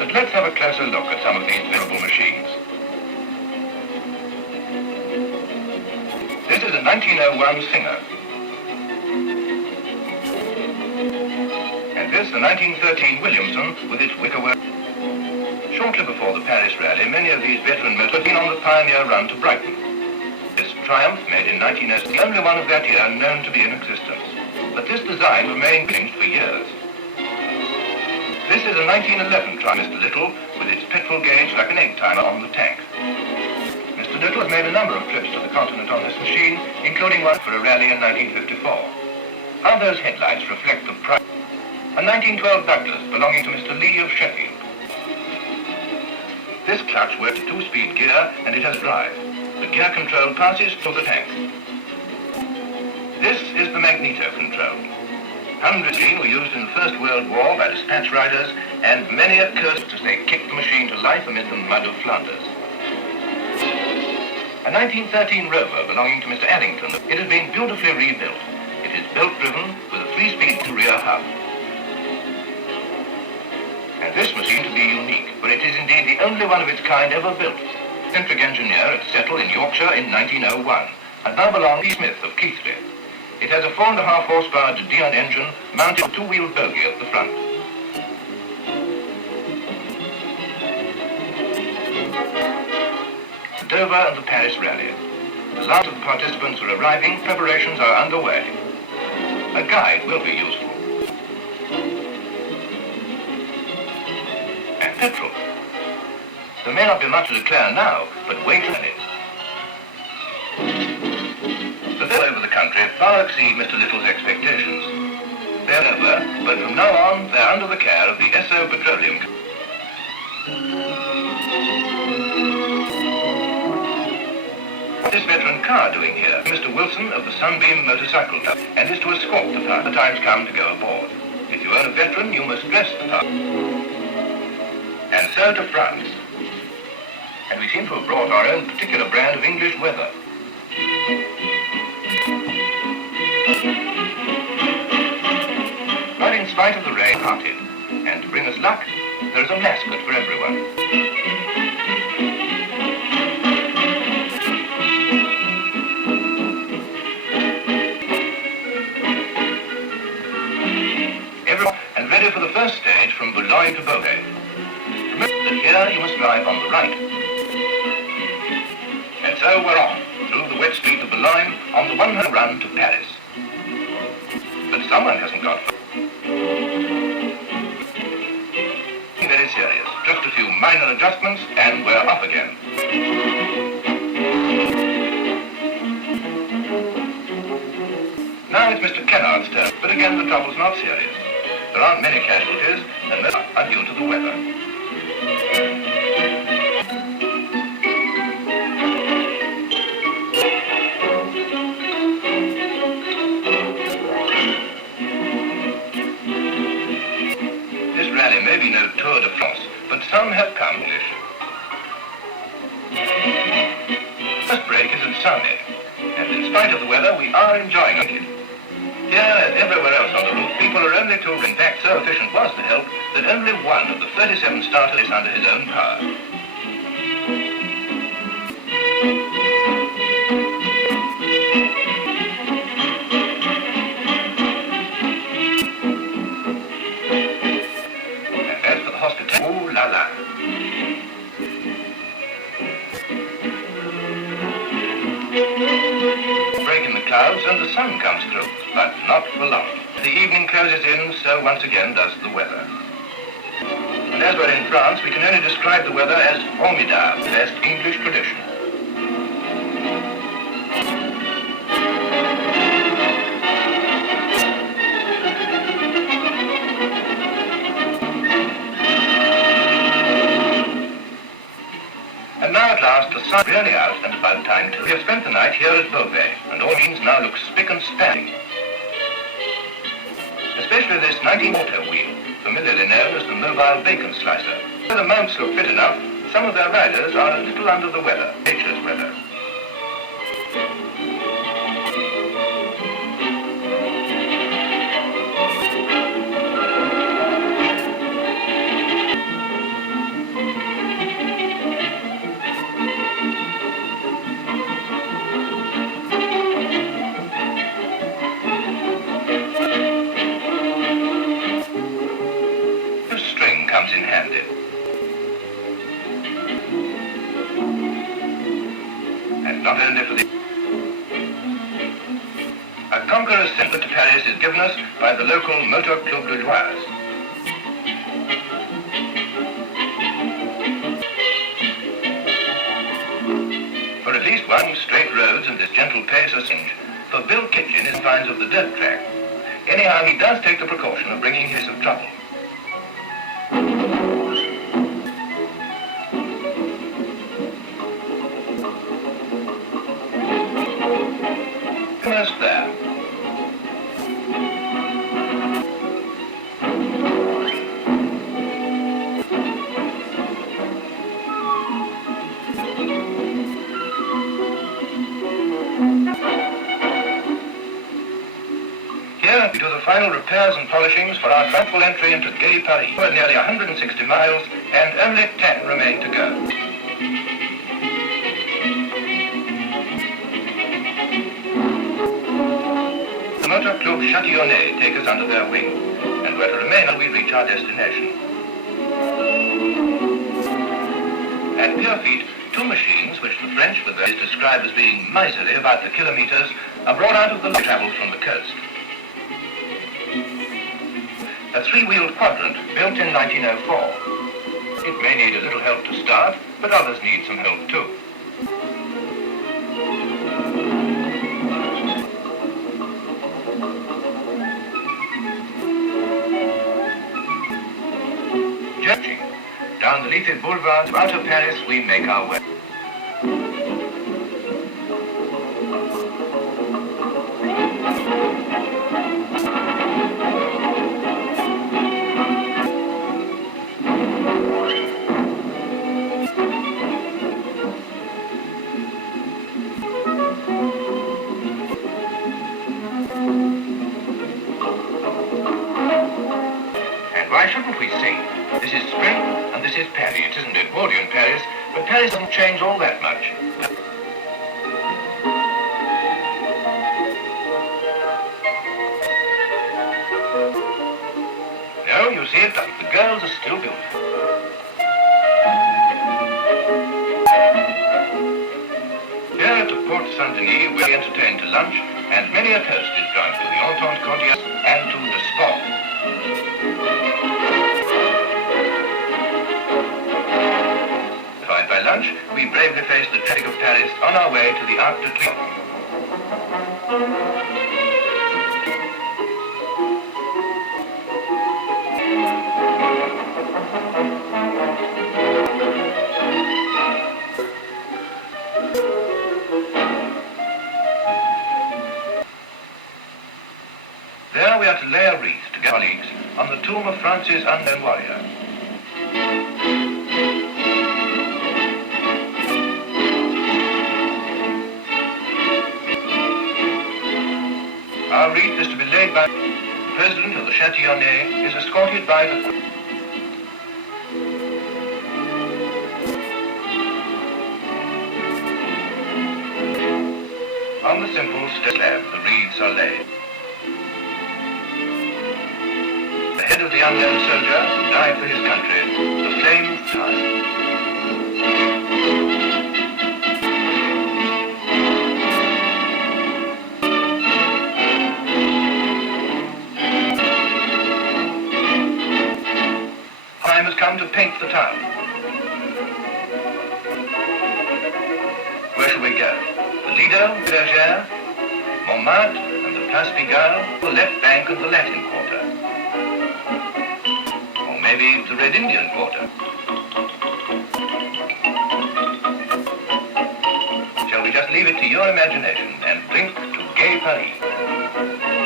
But let's have a closer look at some of these variable machines. This is a 1901 Singer. And this a 1913 Williamson with its wickerwork. Shortly before the Paris rally, many of these veteran motors had been on the pioneer run to Brighton. This Triumph, made in 1906, the only one of that year known to be in existence. But this design remained changed for years. This is a 1911 Triumph Mr. Little with its petrol gauge like an egg timer on the tank. Mr. Little has made a number of trips to the continent on this machine, including one for a rally in 1954. How those headlights reflect the price. A 1912 Douglas belonging to Mr. Lee of Sheffield. This clutch works a 2-speed gear and it has drive. The gear control passes through the tank. This is the magneto control. Hundreds were used in the First World War by dispatch riders, and many a curse as they kicked the machine to life amid the mud of Flanders. A 1913 Rover belonging to Mr. Addington. It has been beautifully rebuilt. It is belt-driven with a 3-speed rear hub. And this machine to be unique, for it is indeed the only one of its kind ever built. Eccentric engineer at Settle in Yorkshire in 1901, and now belongs to Smith of Keighley. It has a 4.5 horsepower Dion engine mounted with a 2-wheel bogie at the front. Dover and the Paris rally. The last of the participants are arriving, preparations are underway. A guide will be useful. And petrol. There may not be much to declare now, but wait a minute. The bill over the country far exceed Mr. Little's expectations. They're over, but from now on, they're under the care of the Esso Petroleum Company. What's this veteran car doing here? Mr. Wilson of the Sunbeam Motorcycle Club, and is to escort the car. The time's come to go aboard. If you own a veteran, you must dress the part. And so to France. And we seem to have brought our own particular brand of English weather. But in spite of the rain, hearted. And to bring us luck, there is a mascot for everyone. Everyone, and ready for the first stage from Boulogne to Beauvais. Remember that here you must drive on the right. And so we're on, through the wet street of Boulogne, on the one-way run to Paris. But someone hasn't got... Very serious. Just a few minor adjustments, and we're off again. Now it's Mr. Kennard's turn, but again the trouble's not serious. There aren't many casualties, and most are due to the weather. There may be no Tour de France, but some have come English. First break is at Sunday, and in spite of the weather, we are enjoying it. Here, as everywhere else on the route, people are only too, in fact, so efficient was the help that only one of the 37 starters is under his own power. Ooh la la. Break in the clouds and the sun comes through, but not for long. The evening closes in, so once again does the weather. And as we're in France, we can only describe the weather as formidable, the best English tradition. And now at last the sun really out and about time too. We have spent the night here at Beauvais, and all means now look spick and span. Especially this 19 auto wheel, familiarly known as the mobile bacon slicer. Though the mounts look fit enough, some of their riders are a little under the weather, nature's weather. comes in handy. And not only for the... A conqueror's sentiment to Paris is given us by the local Motor Club de Loise. For at least one straight roads and this gentle pace or singe, for Bill Kitchen is signs of the dirt track. Anyhow, he does take the precaution of bringing his of trouble. Almost there. Here we do the final repairs and polishings for our triumphal entry into gay Paris. We're nearly 160 miles and only 10 remain to go. The Motor Club Chatillonnais take us under their wing, and we're to remain until we reach our destination. At Pierrefitte, two machines, which the French with theirs describe as being miserly about the kilometers, are brought out of the travel from the coast. A three-wheeled quadrant built in 1904. It may need a little help to start, but others need some help too. Judging down the leafy boulevards out of Paris, we make our way. Why shouldn't we sing? This is spring and this is Paris. It isn't Edwardian Paris, but Paris doesn't change all that much. No, you see it doesn't. The girls are still beautiful. Here at the Port Saint-Denis, we're entertained to lunch, and many a toast is drunk to the Entente Cordiale and to the sport. By lunch, we bravely face the traffic of Paris on our way to the Arc de Triomphe. There we are to lay a wreath to colleagues on the tomb of France's unknown warrior. Our wreath is to be laid by the president of the Chatillonnais is escorted by the... On the simple stone slab, the wreaths are laid. The head of the unknown soldier who died for his country, the flame of time. Has come to paint the town. Where shall we go? The Lido, Bergère, Montmartre, and the Place Pigalle, the left bank and the Latin Quarter. Or maybe the Red Indian Quarter. Shall we just leave it to your imagination and drink to gay Paris?